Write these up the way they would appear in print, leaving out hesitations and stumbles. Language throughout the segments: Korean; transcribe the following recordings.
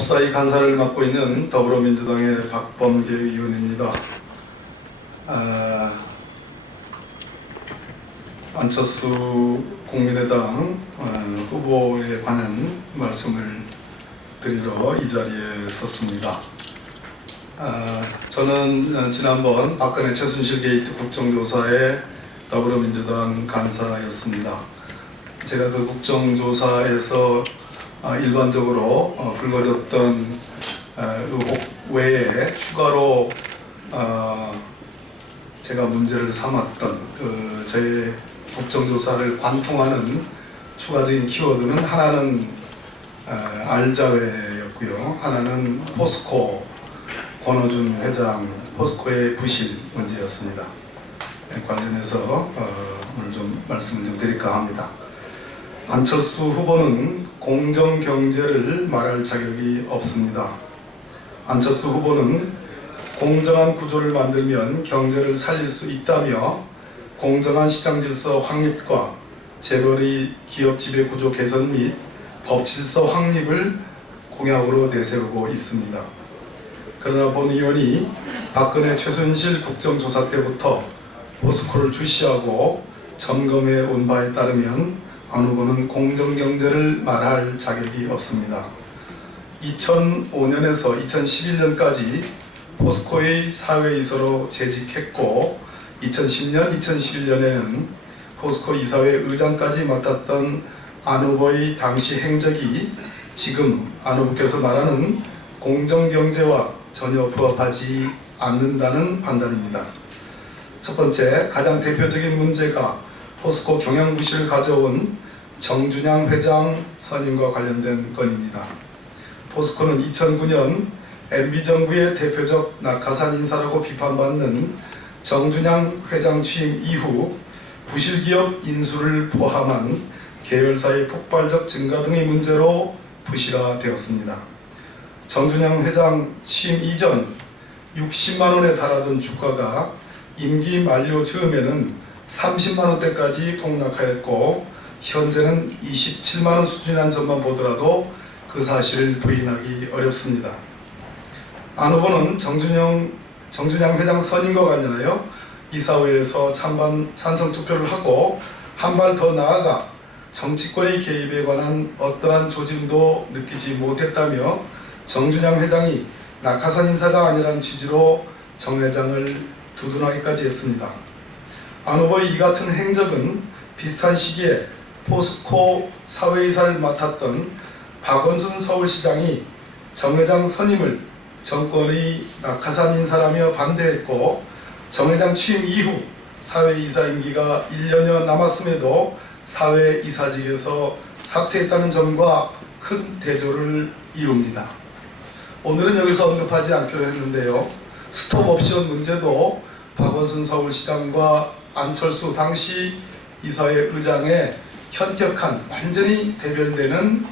법사위 간사를 맡고 있는 더불어민주당의 박범계 의원입니다. 안철수 국민의당 후보에 관한 말씀을 드리러 이 자리에 섰습니다. 저는 지난번 박근혜 최순실 게이트 국정조사의 더불어민주당 간사였습니다. 제가 그 국정조사에서 일반적으로 불거졌던 의혹 외에 추가로 제가 문제를 삼았던 저의 국정조사를 관통하는 추가적인 키워드는 하나는 알자회였고요. 하나는 포스코 권오준 회장 포스코의 부실 문제였습니다. 관련해서 오늘 좀 말씀을 좀 드릴까 합니다. 안철수 후보는 공정경제를 말할 자격이 없습니다. 안철수 후보는 공정한 구조를 만들면 경제를 살릴 수 있다며 공정한 시장 질서 확립과 재벌의 기업 지배 구조 개선 및 법 질서 확립을 공약으로 내세우고 있습니다. 그러나 본 의원이 박근혜 최순실 국정조사 때부터 포스코를 주시하고 점검해 온 바에 따르면 안 후보는 공정경제를 말할 자격이 없습니다. 2005년에서 2011년까지 포스코의 사회이사로 재직했고 2010년, 2011년에는 포스코 이사회 의장까지 맡았던 안 후보의 당시 행적이 지금 안 후보께서 말하는 공정경제와 전혀 부합하지 않는다는 판단입니다. 첫 번째, 가장 대표적인 문제가 포스코 경영부실을 가져온 정준양 회장 선임과 관련된 건입니다. 포스코는 2009년 MB정부의 대표적 낙하산 인사라고 비판받는 정준양 회장 취임 이후 부실기업 인수를 포함한 계열사의 폭발적 증가 등의 문제로 부실화되었습니다. 정준양 회장 취임 이전 60만 원에 달하던 주가가 임기 만료 즈음에는 30만 원대까지 폭락하였고 현재는 27만 원 수준이라는 점만 보더라도 그 사실을 부인하기 어렵습니다. 안 후보는 정준양 회장 선임과 관련하여 이사회에서 찬성 투표를 하고 한 발 더 나아가 정치권의 개입에 관한 어떠한 조짐도 느끼지 못했다며 정준양 회장이 낙하산 인사가 아니라는 취지로 정 회장을 두둔하기까지 했습니다. 안 후보의 이 같은 행적은 비슷한 시기에 포스코 사회이사를 맡았던 박원순 서울시장이 정 회장 선임을 정권의 낙하산 인사라며 반대했고 정 회장 취임 이후 사회이사 임기가 1년여 남았음에도 사회이사직에서 사퇴했다는 점과 큰 대조를 이룹니다. 오늘은 여기서 언급하지 않기로 했는데요. 스톱옵션 문제도 박원순 서울시장과 안철수 당시 이사회 의장의 현격한 완전히 대변되는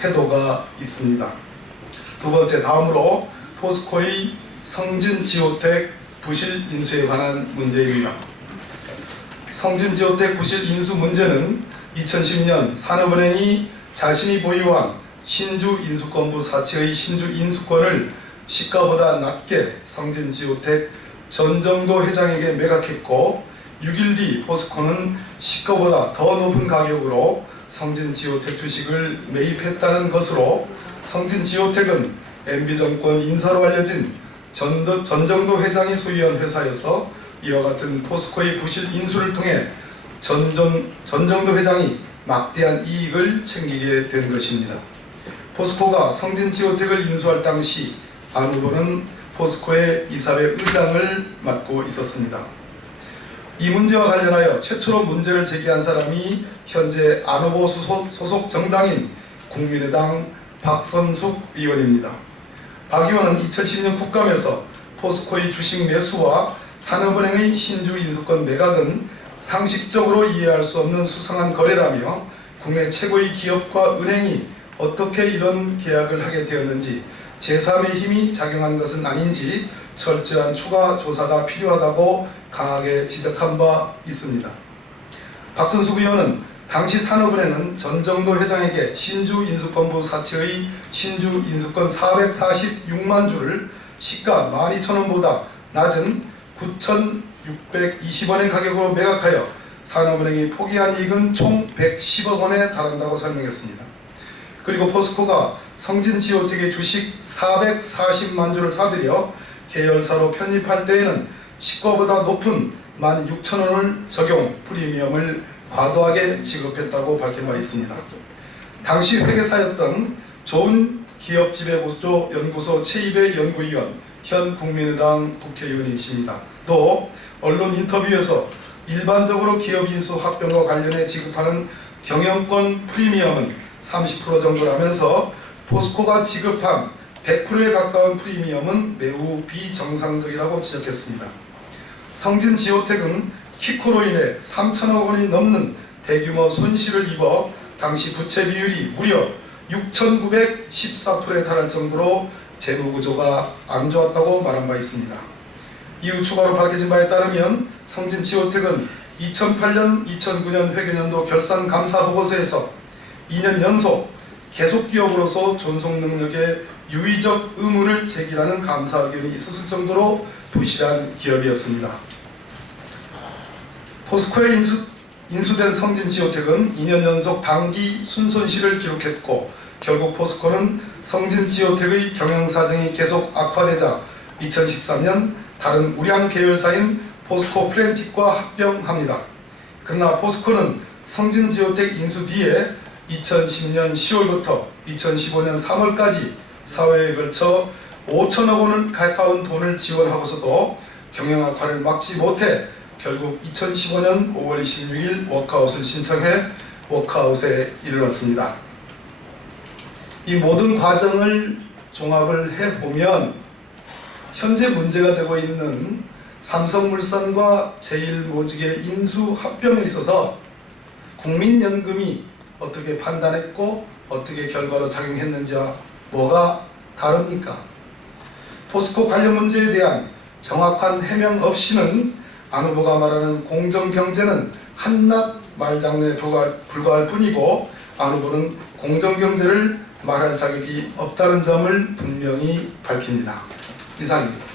태도가 있습니다. 두 번째, 다음으로 포스코의 성진지오텍 부실 인수에 관한 문제입니다. 성진지오텍 부실 인수 문제는 2010년 산업은행이 자신이 보유한 신주 인수권부 사채의 신주 인수권을 시가보다 낮게 성진지오텍 전정도 회장에게 매각했고 6일 뒤 포스코는 시가보다 더 높은 가격으로 성진지오텍 주식을 매입했다는 것으로 성진지오텍은 MB정권 인사로 알려진 전정도 회장이 소유한 회사여서 이와 같은 포스코의 부실 인수를 통해 전정도 회장이 막대한 이익을 챙기게 된 것입니다. 포스코가 성진지오텍을 인수할 당시 안 후보는 포스코의 이사회 의장을 맡고 있었습니다. 이 문제와 관련하여 최초로 문제를 제기한 사람이 현재 안 후보 소속 정당인 국민의당 박선숙 의원입니다. 박 의원은 2010년 국감에서 포스코의 주식 매수와 산업은행의 신주 인수권 매각은 상식적으로 이해할 수 없는 수상한 거래라며 국내 최고의 기업과 은행이 어떻게 이런 계약을 하게 되었는지 제3의 힘이 작용한 것은 아닌지 철저한 추가 조사가 필요하다고 강하게 지적한 바 있습니다. 박선숙 의원은 당시 산업은행은 전정도 회장에게 신주인수권부 사채의 신주인수권 446만 주를 시가 12,000원보다 낮은 9,620원의 가격으로 매각하여 산업은행이 포기한 이익은 총 110억 원에 달한다고 설명했습니다. 그리고 포스코가 성진지오텍의 주식 440만 주를 사들여 계열사로 편입할 때에는 시가보다 높은 16,000원을 적용 프리미엄을 과도하게 지급했다고 밝힌 바 있습니다. 당시 회계사였던 좋은기업지배구조연구소 최이배 연구위원, 현 국민의당 국회의원이십니다. 또 언론 인터뷰에서 일반적으로 기업 인수 합병과 관련해 지급하는 경영권 프리미엄은 30% 정도라면서 포스코가 지급한 100%에 가까운 프리미엄은 매우 비정상적이라고 지적했습니다. 성진지오텍은 키코로 인해 3천억 원이 넘는 대규모 손실을 입어 당시 부채 비율이 무려 6,914%에 달할 정도로 재무구조가 안 좋았다고 말한 바 있습니다. 이후 추가로 밝혀진 바에 따르면 성진지오텍은 2008년, 2009년 회계년도 결산감사보고서에서 2년 연속 계속기업으로서 존속 능력에 유의적 의문을 제기하는 감사 의견이 있었을 정도로 부실한 기업이었습니다. 포스코에 인수된 성진지오텍은 2년 연속 당기 순손실을 기록했고 결국 포스코는 성진지오텍의 경영사정이 계속 악화되자 2013년 다른 우량 계열사인 포스코 플랜틱과 합병합니다. 그러나 포스코는 성진지오텍 인수 뒤에 2010년 10월부터 2015년 3월까지 사회에 걸쳐 5천억 원을 가까운 돈을 지원하고서도 경영 악화를 막지 못해 결국 2015년 5월 26일 워크아웃을 신청해 워크아웃에 이르렀습니다. 이 모든 과정을 종합을 해보면 현재 문제가 되고 있는 삼성물산과 제일모직의 인수 합병에 있어서 국민연금이 어떻게 판단했고 어떻게 결과로 작용했는지와 뭐가 다릅니까? 포스코 관련 문제에 대한 정확한 해명 없이는 안 후보가 말하는 공정경제는 한낱 말장난에 불과할 뿐이고 안 후보는 공정경제를 말할 자격이 없다는 점을 분명히 밝힙니다. 이상입니다.